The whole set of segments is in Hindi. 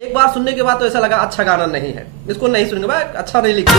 एक बार सुनने के बाद तो ऐसा लगा अच्छा गाना नहीं है, इसको नहीं सुनेंगे भाई, अच्छा नहीं लिखा।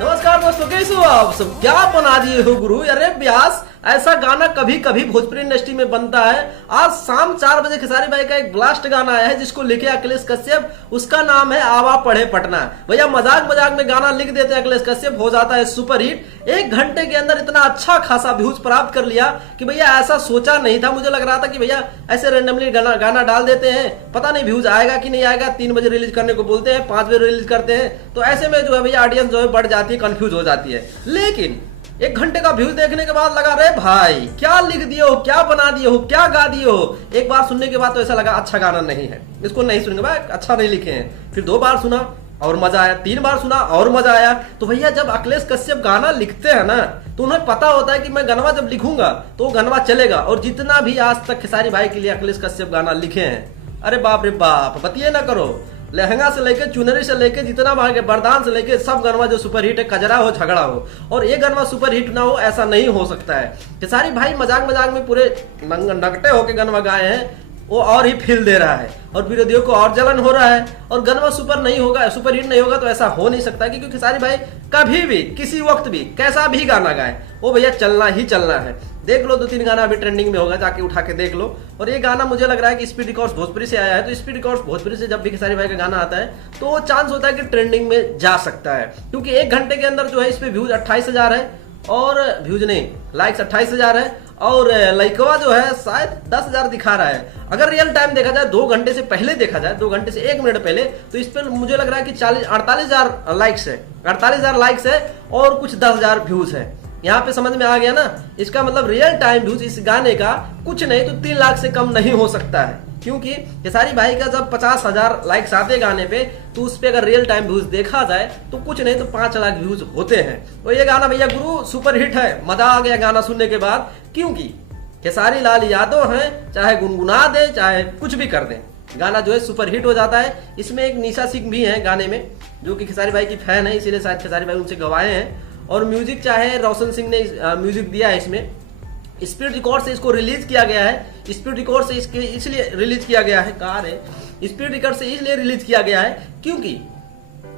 नमस्कार दोस्तों, कैसे हो आप सब? क्या बना दिए हो गुरु? अरे व्यास, ऐसा गाना कभी कभी भोजपुरी इंडस्ट्री में बनता है। आज शाम 4 बजे खेसारी भाई का एक ब्लास्ट गाना आया है जिसको लिखे अखिलेश कश्यप, उसका नाम है आवा पढ़े पटना। भैया मजाक मजाक में गाना लिख देते हैं अखिलेश कश्यप, हो जाता है सुपरहिट। 1 घंटे के अंदर इतना अच्छा खासा व्यूज प्राप्त कर लिया कि भैया ऐसा सोचा नहीं था। मुझे लग रहा था कि भैया ऐसे रेंडमली गाना डाल देते हैं, पता नहीं व्यूज आएगा कि नहीं आएगा। 3 बजे रिलीज करने को बोलते हैं, 5 बजे रिलीज करते हैं, तो ऐसे में जो है भैया ऑडियंस जो है बढ़ जाती है, कंफ्यूज हो जाती है। लेकिन 1 घंटे का व्यूज देखने के बाद लगा, रे भाई क्या लिख दिए हो, क्या बना दिए हो, क्या गा दिए हो। एक बार सुनने के बाद तो ऐसा लगा अच्छा गाना नहीं है, इसको नहीं सुनेंगे भाई, अच्छा नहीं लिखे हैं। फिर 2 बार सुना और मजा आया, 3 बार सुना और मजा आया। तो भैया जब अखिलेश कश्यप गाना लिखते हैं ना, तो उन्हें पता होता है कि मैं गनवा जब लिखूंगा तो गनवा चलेगा। और जितना भी आज तक खेसारी भाई के लिए अखिलेश कश्यप गाना लिखे हैं, अरे बाप रे बाप, बतिए ना करो। लहंगा से लेके चुनरी से लेके जितना भागे बरदान से लेके सब गनवा जो सुपरहिट है, कजरा हो झगड़ा हो, और ये गनवा सुपरहिट ना हो ऐसा नहीं हो सकता है। खेसारी भाई मजाक मजाक में पूरे नगटे होके गनवा गाए हैं, वो और ही फील दे रहा है और विरोधियों को और जलन हो रहा है। और गनवा सुपर नहीं होगा, सुपरहिट नहीं होगा तो ऐसा हो नहीं सकता, क्योंकि खेसारी भाई कभी भी किसी वक्त भी कैसा भी गाना गाए वो भैया चलना ही चलना है। देख लो 2-3 गाना अभी ट्रेंडिंग में होगा, जाके उठा के देख लो। और ये गाना मुझे लग रहा है कि स्पीड रिकॉर्ड्स भोजपुरी से आया है, तो स्पीड रिकॉर्ड्स भोजपुरी से जब भी खेसारी भाई का गाना आता है तो चांस होता है कि ट्रेंडिंग में जा सकता है। क्योंकि 1 घंटे के अंदर जो है इस पे व्यूज 28,000 है, और व्यूज नहीं लाइक्स 28,000 है, और लाइकवा जो है शायद 10,000 दिखा रहा है। अगर रियल टाइम देखा जाए, 2 घंटे से पहले देखा जाए, 2 घंटे से 1 मिनट पहले, तो इस पर मुझे लग रहा है कि 48,000 लाइक्स है, 48,000 लाइक्स है और कुछ 10,000 व्यूज है। यहाँ पे समझ में आ गया ना? इसका मतलब रियल टाइम व्यूज इस गाने का कुछ नहीं तो 3 लाख से कम नहीं हो सकता है। क्योंकि खेसारी भाई का जब 50,000 लाइक्स आते गाने पे, तो उस पे अगर रियल टाइम व्यूज देखा जाए तो कुछ नहीं तो 5 लाख व्यूज होते हैं। तो ये गाना भैया गुरु सुपरहिट है, मजा आ गया गाना सुनने के बाद। क्योंकि खेसारी लाल यादव हैं, चाहे गुनगुना दे चाहे कुछ भी कर दे, गाना जो है सुपरहिट हो जाता है। इसमें एक निशा सिंह भी है गाने में, जो कि खेसारी भाई की फैन है, इसीलिए शायद खेसारी भाई उनसे गवाए हैं। और म्यूजिक चाहे रोशन सिंह ने म्यूजिक दिया है इसमें। स्पीड रिकॉर्ड से इसको रिलीज किया गया है, स्पीड रिकॉर्ड से इसके इसलिए रिलीज किया गया है, कार है स्पीड रिकॉर्ड से इसलिए रिलीज किया गया है क्योंकि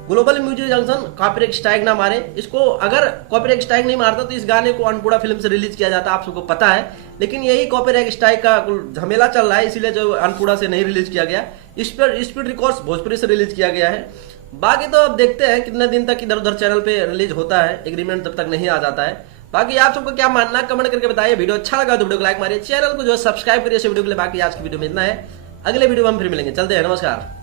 global music junction copyright strike ना मारे इसको। अगर कॉपीराइट स्ट्राइक नहीं मारता तो इस गाने को अनपूर्णा फिल्म से रिलीज किया जाता, आप सबको पता है। लेकिन यही कॉपीराइट स्ट्राइक का झमेला चल रहा है, इसीलिए जो अनपूर्णा से नहीं रिलीज किया गया, इस पर स्पीड रिकॉर्ड्स भोजपुरी से रिलीज किया गया है। बाकी तो अब देखते हैं कितने दिन तक इधर उधर चैनल पे रिलीज होता है, एग्रीमेंट जब तक नहीं आ जाता है। बाकी आप सबको क्या मानना है कमेंट करके बताइए। वीडियो अच्छा लगा तो वीडियो को लाइक मारिए, चैनल को जो है सब्सक्राइब करिए वीडियो के लिए। बाकी आज की वीडियो में इतना है, अगले वीडियो में हम फिर मिलेंगे, चलते हैं, नमस्कार।